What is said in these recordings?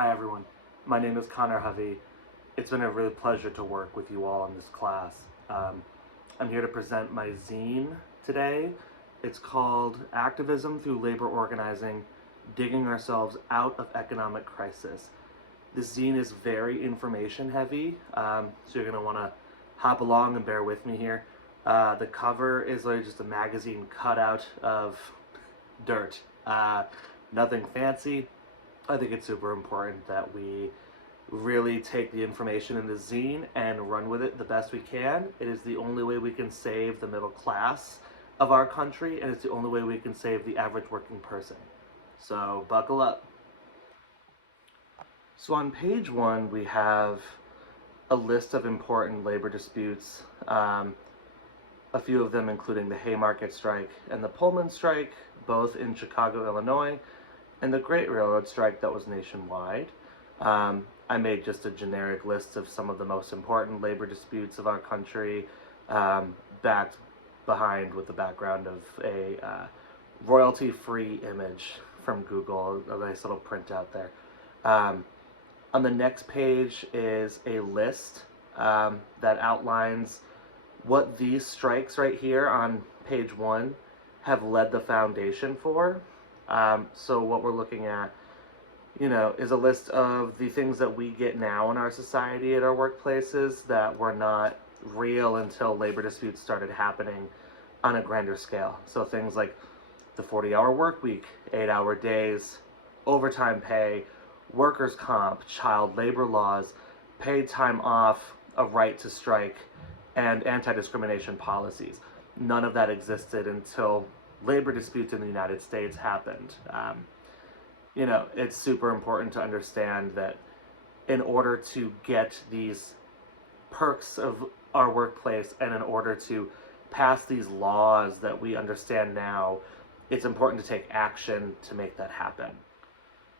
Hi everyone, my name is Hovey. It's been a real pleasure to work with you all in this class. I'm here to present my zine today. It's called Activism Through Labor Organizing, Digging Ourselves Out of Economic Crisis. This zine is very information heavy, so you're going to want to hop along and bear with me here. The cover is like just a magazine cutout of dirt. Nothing fancy. I think it's super important that we really take the information in the zine and run with it the best we can. It is the only way we can save the middle class of our country, and it's the only way we can save the average working person. So buckle up. So on page 1, we have a list of important labor disputes, a few of them including the Haymarket strike and the Pullman strike, both in Chicago, Illinois, and the Great Railroad strike that was nationwide. I made just a generic list of some of the most important labor disputes of our country, backed behind with the background of a royalty-free image from Google, a nice little printout there. On the next page is a list that outlines what these strikes right here on page 1 have led the foundation for. So what we're looking at, is a list of the things that we get now in our society at our workplaces that were not real until labor disputes started happening on a grander scale. So things like the 40-hour work week, 8-hour days, overtime pay, workers' comp, child labor laws, paid time off, a right to strike, and anti-discrimination policies. None of that existed until labor disputes in the United States happened. It's super important to understand that in order to get these perks of our workplace and in order to pass these laws that we understand now, it's important to take action to make that happen.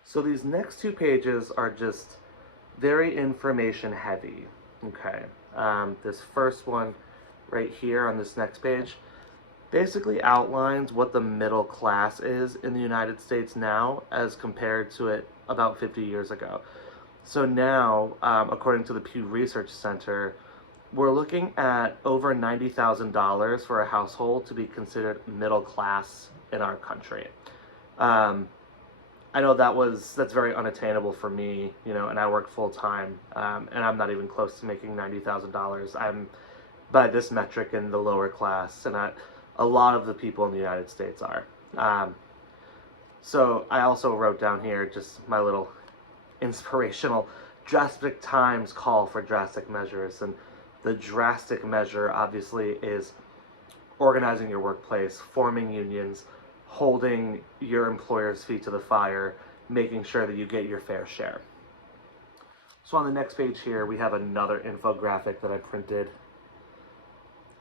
So these next 2 pages are just very information heavy. Okay, this first one right here on this next page basically outlines what the middle class is in the United States now as compared to it about 50 years ago. So now, according to the Pew Research Center, we're looking at over $90,000 for a household to be considered middle class in our country. I know that's very unattainable for me, and I work full time, and I'm not even close to making $90,000. I'm, by this metric, in the lower class, and a lot of the people in the United States are. So I also wrote down here just my little inspirational drastic times call for drastic measures, and the drastic measure obviously is organizing your workplace, forming unions, holding your employer's feet to the fire, making sure that you get your fair share. So on the next page here, we have another infographic that I printed.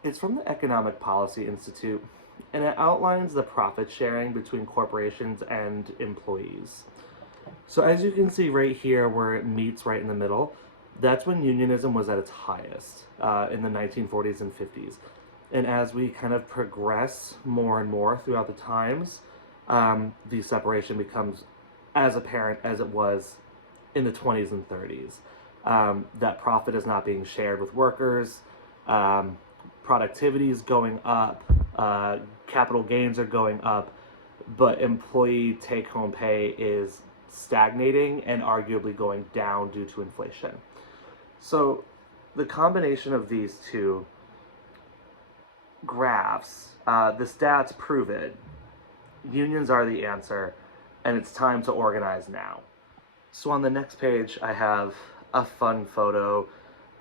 It's from the Economic Policy Institute, and it outlines the profit sharing between corporations and employees. So as you can see right here where it meets right in the middle, that's when unionism was at its highest in the 1940s and 50s. And as we kind of progress more and more throughout the times, the separation becomes as apparent as it was in the 20s and 30s. That profit is not being shared with workers, productivity is going up, capital gains are going up, but employee take-home pay is stagnating and arguably going down due to inflation. So the combination of these 2 graphs, the stats prove it. Unions are the answer, and it's time to organize now. So on the next page, I have a fun photo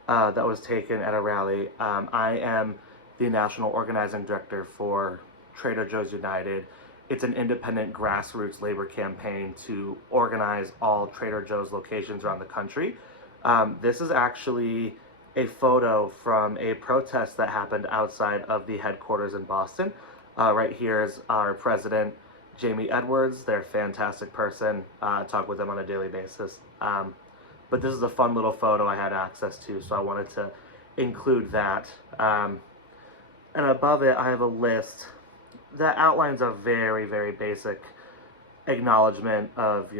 that was taken at a rally. I am the National Organizing Director for Trader Joe's United. It's an independent grassroots labor campaign to organize all Trader Joe's locations around the country. This is actually a photo from a protest that happened outside of the headquarters in Boston. Right here is our president, Jamie Edwards. They're a fantastic person. I talk with them on a daily basis. But this is a fun little photo I had access to, so I wanted to include that. And above it, I have a list that outlines a very, very basic acknowledgement of,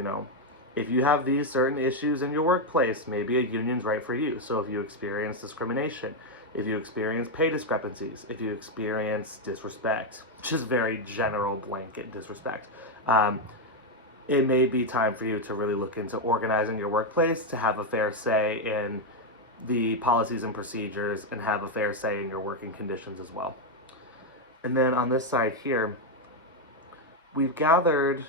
if you have these certain issues in your workplace, maybe a union's right for you. So if you experience discrimination, if you experience pay discrepancies, if you experience disrespect, just very general blanket disrespect, it may be time for you to really look into organizing your workplace to have a fair say in the policies and procedures and have a fair say in your working conditions as well. And then on this side here, we've gathered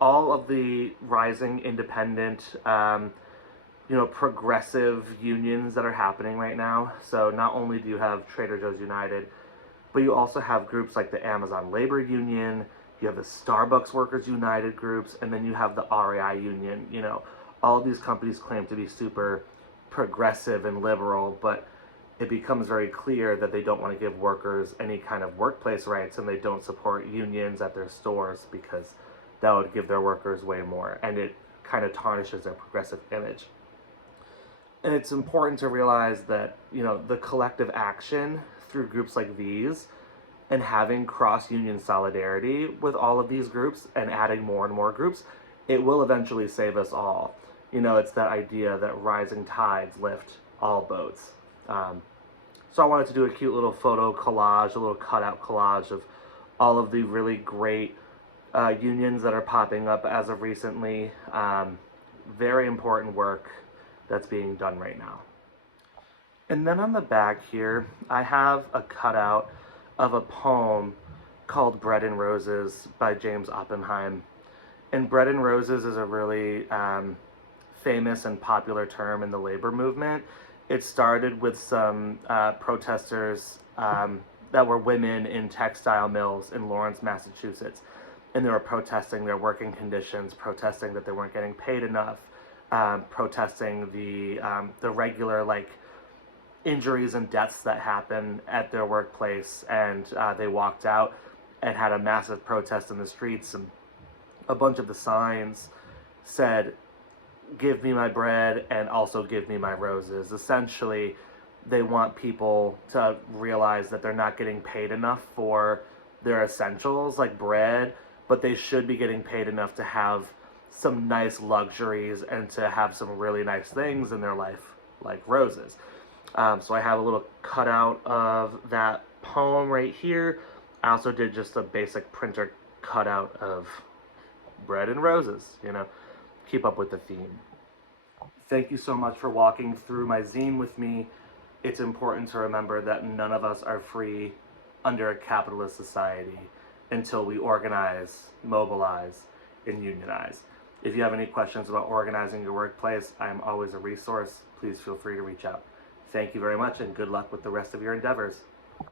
all of the rising independent, progressive unions that are happening right now. So not only do you have Trader Joe's United, but you also have groups like the Amazon Labor Union, you have the Starbucks Workers United groups, and then you have the REI Union. All of these companies claim to be super progressive and liberal, but it becomes very clear that they don't want to give workers any kind of workplace rights, and they don't support unions at their stores because that would give their workers way more, and it kind of tarnishes their progressive image. And it's important to realize that, the collective action through groups like these and having cross-union solidarity with all of these groups and adding more and more groups, it will eventually save us all. It's that idea that rising tides lift all boats. So I wanted to do a cute little photo collage, a little cutout collage of all of the really great unions that are popping up as of recently. Very important work that's being done right now. And then on the back here, I have a cutout of a poem called Bread and Roses by James Oppenheim. And Bread and Roses is a really famous and popular term in the labor movement. It started with some protesters that were women in textile mills in Lawrence, Massachusetts. And they were protesting their working conditions, protesting that they weren't getting paid enough, protesting the regular injuries and deaths that happen at their workplace. And they walked out and had a massive protest in the streets, and a bunch of the signs said, "Give me my bread and also give me my roses." Essentially, they want people to realize that they're not getting paid enough for their essentials like bread, but they should be getting paid enough to have some nice luxuries and to have some really nice things in their life, like roses. So I have a little cutout of that poem right here. I also did just a basic printer cutout of bread and roses, keep up with the theme. Thank you so much for walking through my zine with me. It's important to remember that none of us are free under a capitalist society until we organize, mobilize, and unionize. If you have any questions about organizing your workplace, I am always a resource. Please feel free to reach out. Thank you very much, and good luck with the rest of your endeavors.